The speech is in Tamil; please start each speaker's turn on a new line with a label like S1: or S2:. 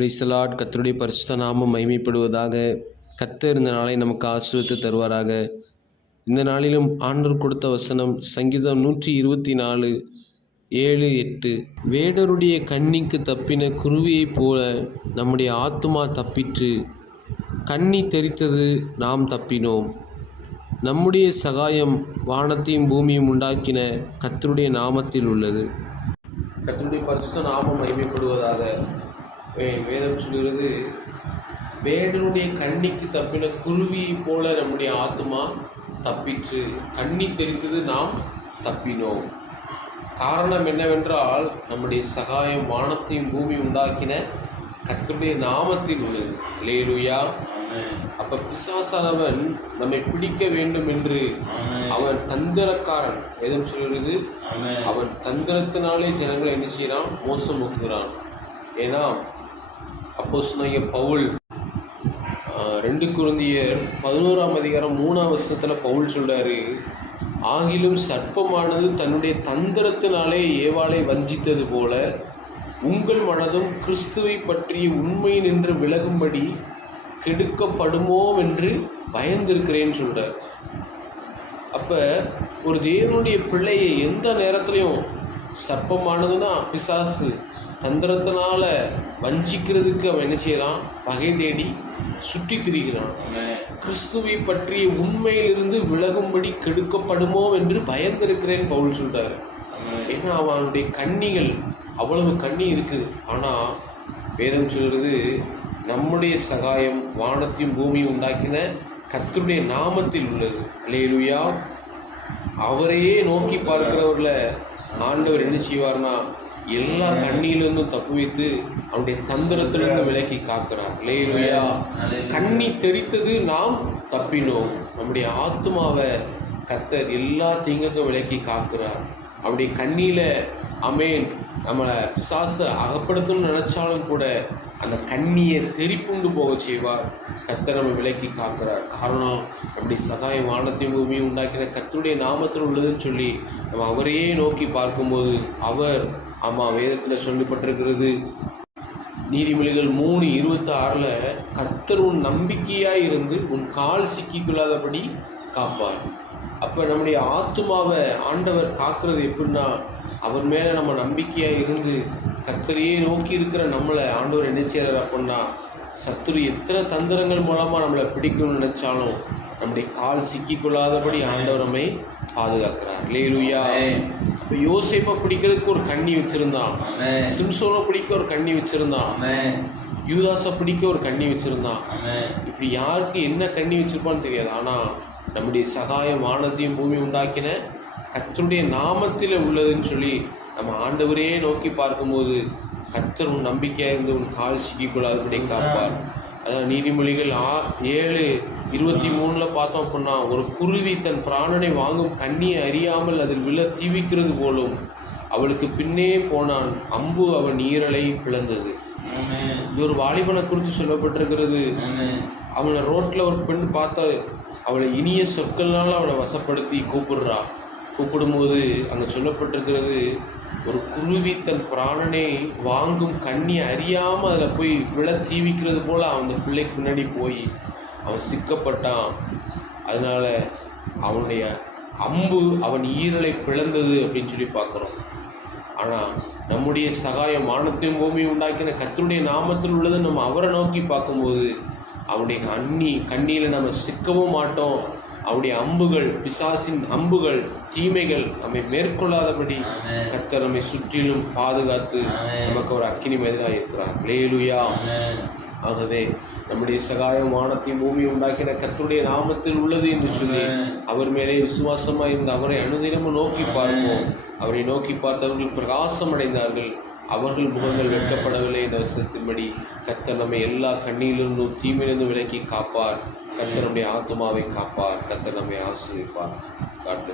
S1: பிரிசலாட் கத்தருடைய பரிசுத்த நாமம் மகிமைப்படுவதாக கத்தர் இந்த நாளை நமக்கு ஆசீர்வத்து தருவாராக. இந்த நாளிலும் ஆண்டர் கொடுத்த வசனம் சங்கீதம் நூற்றி இருபத்தி நாலு ஏழு எட்டு. வேடருடைய கண்ணிக்கு தப்பின குருவியைப் போல நம்முடைய ஆத்துமா தப்பிற்று. கண்ணி தெரித்தது நாம் தப்பினோம். நம்முடைய சகாயம் வானத்தையும் பூமியும் உண்டாக்கின கத்தருடைய நாமத்தில் உள்ளது. கத்தருடைய பரிசு நாமம் மகிமைப்படுவதாக வே- வேதம் சொல்கிறது வேடனுடைய கண்ணிக்கு தப்பின குருவியைப் போல நம்முடைய ஆத்மா தப்பிற்று. கண்ணி தெரித்தது நாம் தப்பினோம். காரணம் என்னவென்றால் நம்முடைய சகாயம் வானத்தையும் பூமி உண்டாக்கின கர்த்தருடைய நாமத்தில் உள்ளது. லேலுயா அப்ப பிசாசானவன் நம்மை பிடிக்க வேண்டும் என்று அவன் தந்திரக்காரன். வேதம் சொல்கிறது அவன் தந்திரத்தினாலே ஜனங்களை என்ன செய்யறான்? மோசம் போக்குகிறான் ஏன்னா அப்போ பவுல் ரெண்டு குருந்தியர் பதினோராம் அதிகாரம் மூணாம் வருஷத்தில் பவுல் சொல்கிறாரு ஆகிலும் சர்ப்பமானது தன்னுடைய தந்திரத்தினாலே ஏவாளை வஞ்சித்தது போல உங்கள் மனதும் கிறிஸ்துவை பற்றிய உண்மை நின்று விலகும்படி கெடுக்கப்படுமோ என்று பயந்திருக்கிறேன்னு சொல்கிறார் அப்போ ஒரு தேவனுடைய பிள்ளையை எந்த நேரத்துலையும் சர்ப்பமானதுன்னா பிசாசு. தந்திரத்தினால வஞ்சிக்கிறதுக்கு அவன் என்ன செய்கிறான் பகை தேடி சுற்றி திரிகிறான். கிறிஸ்துவை பற்றிய உண்மையிலிருந்து விலகும்படி கெடுக்கப்படுமோ என்று பயந்திருக்கிறேன் பவுல் சொல்றாரு. ஏன்னா அவனுடைய கண்ணிகள் அவ்வளவு கண்ணி இருக்குது. ஆனால் வேதம் சொல்றது நம்முடைய சகாயம் வானத்தையும் பூமியும் உண்டாக்கின கர்த்தருடைய நாமத்தில் உள்ளது. அல்லேலூயா. அவரையே நோக்கி பார்க்கிறவர்ல ஆண்டவர் என்ன செய்வார்னா எல்லா கண்ணியிலிருந்தும் தப்பு வைத்து அவனுடைய தந்திரத்திலிருந்து விலக்கி காக்கிறார். லேலுயா கண்ணி தெரித்தது நாம் தப்பினோம். நம்முடைய ஆத்மாவை கத்தர் எல்லா தீங்குக்கும் விலக்கி காக்கிறார். அப்படி கண்ணியில் அமேன் நம்மளை பிசாசை அகப்படுத்தணும்னு நினச்சாலும் கூட அந்த கண்ணியை தெரிப்புண்டு போக செய்வார். கத்தர் நம்ம விலக்கி காக்கிறார். காரணம் அப்படி சகாயம் வானத்தையும் பூமியும் உண்டாக்கின கத்துடைய நாமத்தில் உள்ளதுன்னு சொல்லி நம்ம அவரையே நோக்கி பார்க்கும்போது அவர் ஆமாம் வேதத்தில் சொல்லப்பட்டிருக்கிறது நீதிமொழிகள் மூணு இருபத்தி ஆறில் கத்தர் உன் நம்பிக்கையாக இருந்து உன் கால் சிக்கிக்கொள்ளாதபடி காப்பார். அப்போ நம்முடைய ஆத்துமாவை ஆண்டவர் காக்கிறது எப்படின்னா அவர் மேலே நம்ம நம்பிக்கையாக இருந்து கத்தரையே நோக்கி இருக்கிற நம்மளை ஆண்டவர் என்ன செய்கிறார் அப்படின்னா சத்துரு எத்தனை தந்திரங்கள் மூலமாக நம்மளை பிடிக்கணும்னு நினைச்சாலும் நம்முடைய கால் சிக்கிக்கொள்ளாதபடி ஆண்டவர் நம்மை பாதுகாக்கிறார். லேலுயா இப்போ யோசேப்பை பிடிக்கிறதுக்கு ஒரு கண்ணி வச்சிருந்தான். சிம்சோனை பிடிக்க ஒரு கண்ணி வச்சிருந்தான். யூதாஸை பிடிக்க ஒரு கண்ணி வச்சிருந்தான். இப்படி யாருக்கு என்ன கண்ணி வச்சிருப்பான்னு தெரியாது. ஆனால் நம்முடைய சகாயம் வானத்தையும் பூமி உண்டாக்கின கர்த்தருடைய நாமத்தில் உள்ளதுன்னு சொல்லி நம்ம ஆண்டவரே நோக்கி பார்க்கும்போது கர்த்தர் உன் நம்பிக்கையாக இருந்து உன் கால் சிக்கிக்கொள்ளாதபடி காப்பார். அதான் நீதிமொழிகள் ஆ ஏழு இருபத்தி மூணில் பார்த்தோம் அப்படின்னா ஒரு குருவி தன் பிராணனை வாங்கும் கண்ணியை அறியாமல் அதில் விழ தீவிக்கிறது போலும் அவளுக்கு பின்னே போனான் அம்பு அவன் ஈரலை பிளந்தது. இது ஒரு வாலிபனை குறித்து சொல்லப்பட்டிருக்கிறது. அவனை ரோட்டில் ஒரு பெண் பார்த்தா அவளை இனிய சொற்கள்னால் அவளை வசப்படுத்தி கூப்பிடுறா. கூப்பிடும்போது அங்கே சொல்லப்பட்டிருக்கிறது ஒரு குருவி தன் பிராணனை வாங்கும் கண்ணி அறியாமல் அதில் போய் விழ தீவிக்கிறது போல் அவன் அந்த பிள்ளைக்கு முன்னாடி போய் அவன் சிக்கப்பட்டான். அதனால அவனுடைய அம்பு அவன் ஈரலை பிளந்தது அப்படின்னு சொல்லி பார்க்குறோம். ஆனால் நம்முடைய சகாயம் வானத்தையும் பூமியும் உண்டாக்கின கத்தருடைய நாமத்தில் உள்ளது நம்ம அவரை நோக்கி பார்க்கும்போது அவனுடைய கண்ணி கண்ணியில் நம்ம சிக்கவும் மாட்டோம். அவனுடைய அம்புகள் பிசாசின் அம்புகள் தீமைகள் நம்மை மேற்கொள்ளாதபடி கர்த்தர் நம்மை சுற்றிலும் பாதுகாத்து நமக்கு ஒரு அக்கினி மேதாக இருக்கிறார். லேலுயா ஆகவே நம்முடைய சகாயம் வானத்தையும் பூமி உண்டாக்கின கர்த்தருடைய நாமத்தில் உள்ளது என்று சொல்லி அவர் மேலே விசுவாசமாக இருந்து அவரை அனுதினமும் நோக்கி பார்ப்போம். அவரை நோக்கி பார்த்தவர்கள் பிரகாசம் அடைந்தார்கள் அவர்கள் முகங்கள் வெட்கப்படவில்லை. என்ற வசத்தின்படி கத்தர் நம்மை எல்லா கண்ணியிலிருந்தும் தீமையிலிருந்தும் விலக்கி காப்பார். கத்தனுடைய நம்முடைய ஆத்மாவை காப்பார். கத்தர் நம்மை ஆசிரியப்பார் காட்